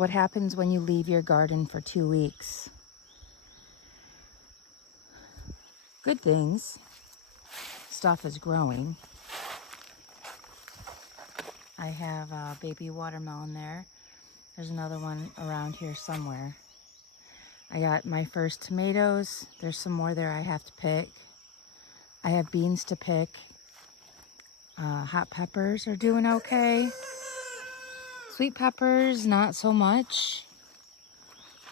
What happens when you leave your garden for 2 weeks? Good things. Stuff is growing. I have a baby watermelon there. There's another one around here somewhere. I got my first tomatoes. There's some more there I have to pick. I have beans to pick. Hot peppers are doing okay. Sweet peppers, not so much.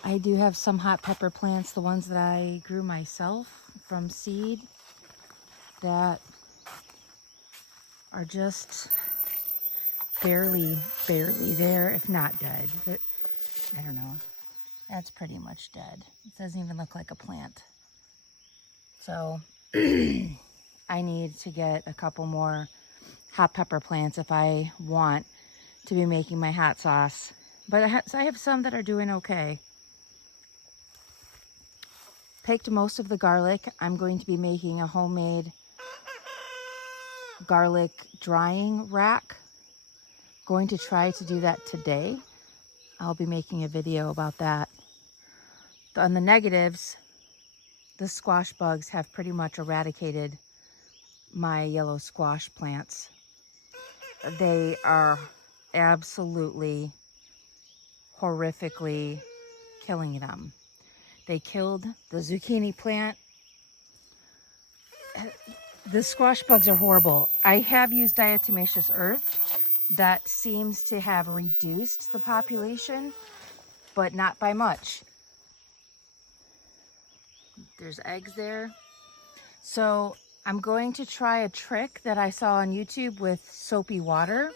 I do have some hot pepper plants, the ones that I grew myself from seed, that are just barely there, if not dead. But I don't know. That's pretty much dead. It doesn't even look like a plant. So I need to get a couple more hot pepper plants if I want to be making my hot sauce. But I have some that are doing okay. Picked most of the garlic. I'm going to be making a homemade garlic drying rack. Going to try to do that today. I'll be making a video about that. On the negatives, the squash bugs have pretty much eradicated my yellow squash plants. They are absolutely horrifically killing them. They killed the zucchini plant. The squash bugs are horrible. I have used diatomaceous earth. That seems to have reduced the population, but not by much. There's eggs there. So I'm going to try a trick that I saw on YouTube with soapy water.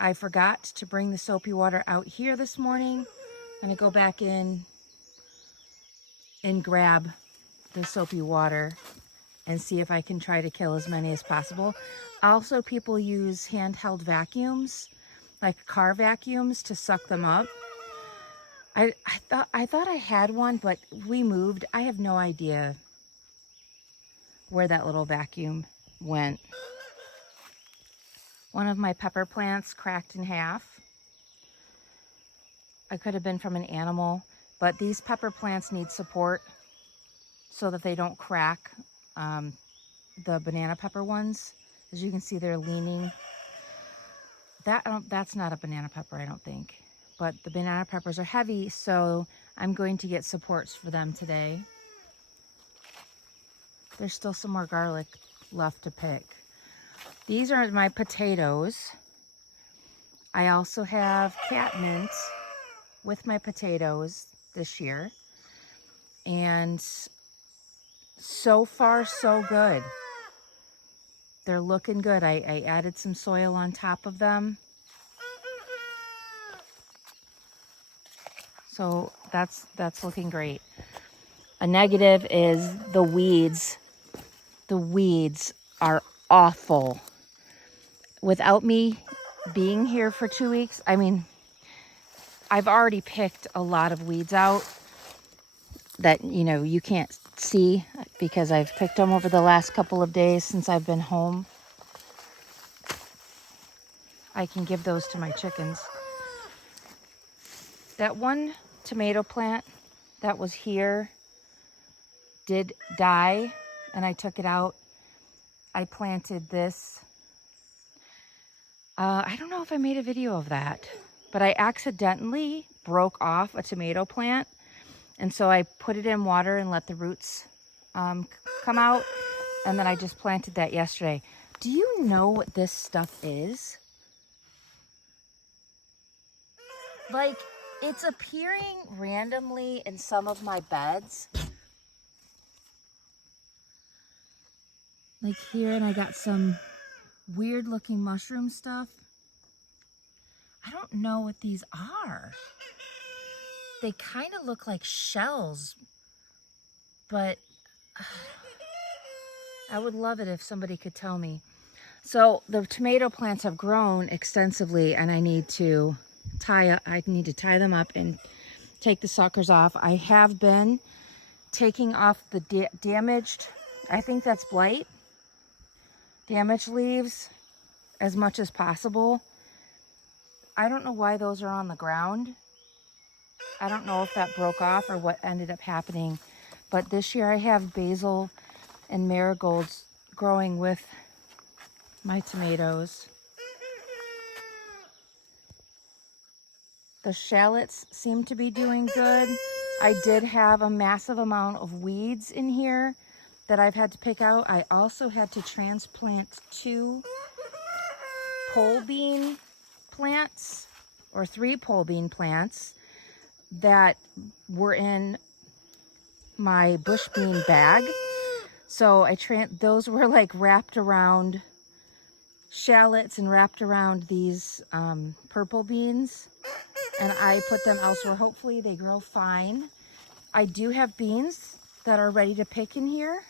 I forgot to bring the soapy water out here this morning. I'm gonna go back in and grab the soapy water and see if I can try to kill as many as possible. Also, people use handheld vacuums, like car vacuums, to suck them up. I thought I had one, but we moved. I have no idea where that little vacuum went. One of my pepper plants cracked in half. It could have been from an animal, but these pepper plants need support so that they don't crack. The banana pepper ones, as you can see, they're leaning. That's not a banana pepper, I don't think. But the banana peppers are heavy, so I'm going to get supports for them today. There's still some more garlic left to pick. These are my potatoes. I also have catmint with my potatoes this year. And so far, so good. They're looking good. I added some soil on top of them. So that's looking great. A negative is the weeds. The weeds are awful. Without me being here for 2 weeks, I mean, I've already picked a lot of weeds out that, you know, you can't see because I've picked them over the last couple of days since I've been home. I can give those to my chickens. That one tomato plant that was here did die, and I took it out. I planted this. I don't know if I made a video of that, but I accidentally broke off a tomato plant. And so I put it in water and let the roots come out. And then I just planted that yesterday. Do you know what this stuff is? Like, it's appearing randomly in some of my beds. Like here, and I got some weird looking mushroom stuff. I don't know what these are. They kind of look like shells, but I would love it if somebody could tell me. So the tomato plants have grown extensively, and I need to tie them up and take the suckers off. I have been taking off the damaged, I think that's blight, damaged leaves as much as possible. I don't know why those are on the ground. I don't know if that broke off or what ended up happening. But this year I have basil and marigolds growing with my tomatoes. The shallots seem to be doing good. I did have a massive amount of weeds in here that I've had to pick out. I also had to transplant 2 pole bean plants, or 3 pole bean plants that were in my bush bean bag. So those were like wrapped around shallots and wrapped around these purple beans, and I put them elsewhere. Hopefully they grow fine. I do have beans that are ready to pick in here.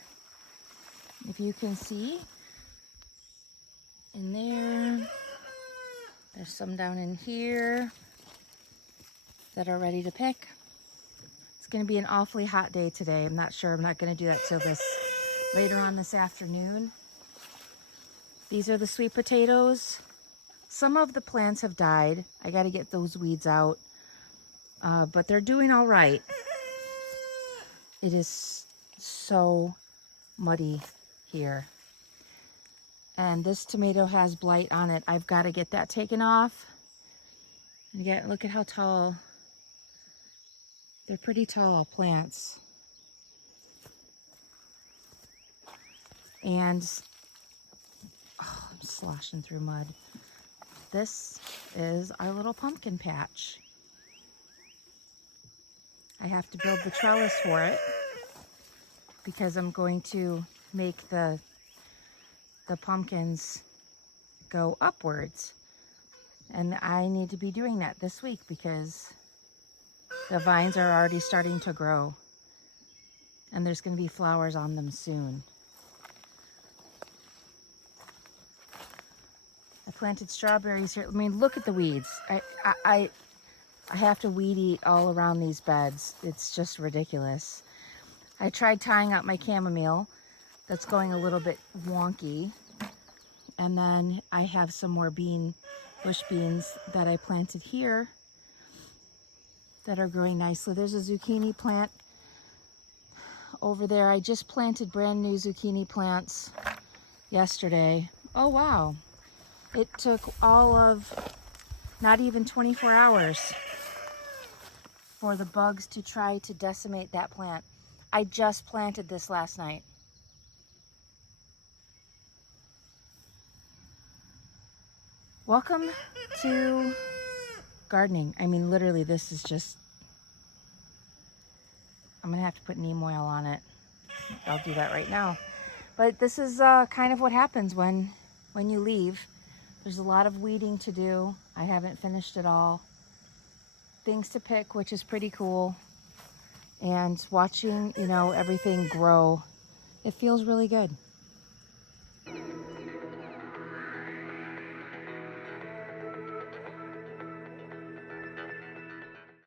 If you can see in there, there's some down in here that are ready to pick. It's going to be an awfully hot day today. I'm not sure. I'm not going to do that till later on this afternoon. These are the sweet potatoes. Some of the plants have died. I got to get those weeds out, but they're doing all right. It is so muddy here. And this tomato has blight on it. I've got to get that taken off. And look at how tall. They're pretty tall plants. And I'm sloshing through mud. This is our little pumpkin patch. I have to build the trellis for it because I'm going to make the pumpkins go upwards. And I need to be doing that this week because the vines are already starting to grow and there's going to be flowers on them soon. I planted strawberries here. I mean, look at the weeds. I have to weed eat all around these beds. It's just ridiculous. I tried tying up my chamomile. That's going a little bit wonky. And then I have some more bush beans that I planted here that are growing nicely. There's a zucchini plant over there. I just planted brand new zucchini plants yesterday. Oh, wow. It took all of not even 24 hours for the bugs to try to decimate that plant. I just planted this last night. Welcome to gardening. I mean, literally, this is just, I'm gonna have to put neem oil on it. I'll do that right now. But this is kind of what happens when you leave. There's a lot of weeding to do. I haven't finished it all. Things to pick, which is pretty cool. And watching, everything grow, it feels really good.